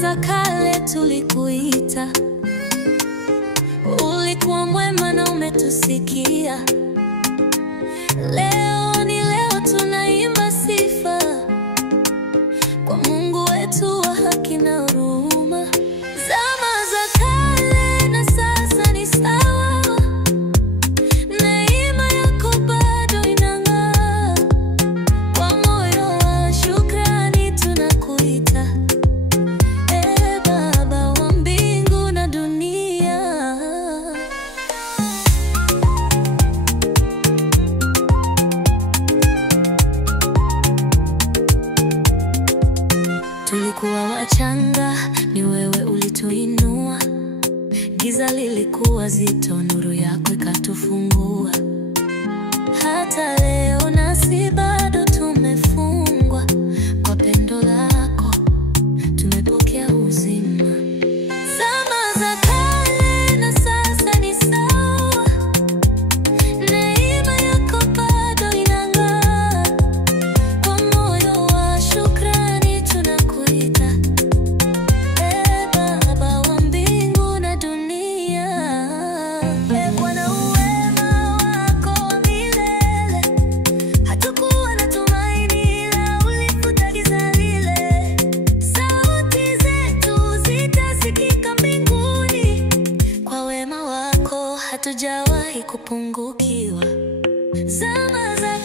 za kale tulikuita, ulikuwa mwema na umetusikia. Leo ni leo, tunaimba sifa kwa Mungu wetu wa haki na huruma. Zama za kale na sasa ni sawa, neema yako bado inang'aa. Kwa moyo wa shukrani tunakuita, Ee Baba wa mbingu na dunia. Tulikuwa wachanga, ni wewe ulituinua. Giza lilikuwa zito, nuru yako ikatufungua. Hata leo nasi bado tumefungwa, kwa pendo lako tumepokea uzima. Zama za kale na sasa ni sawa, neema yako bado inang'aa. Kwa moyo wa shukrani tunakuita, Ee Baba wa mbingu na dunia. Ee Bwana, uwema wako wa milele, hatukuwa na tumaini ila ulifuta giza lile. Sauti zetu zitasikika mbinguni, kwa wema wako hatujawahi kupungukiwa. Zama za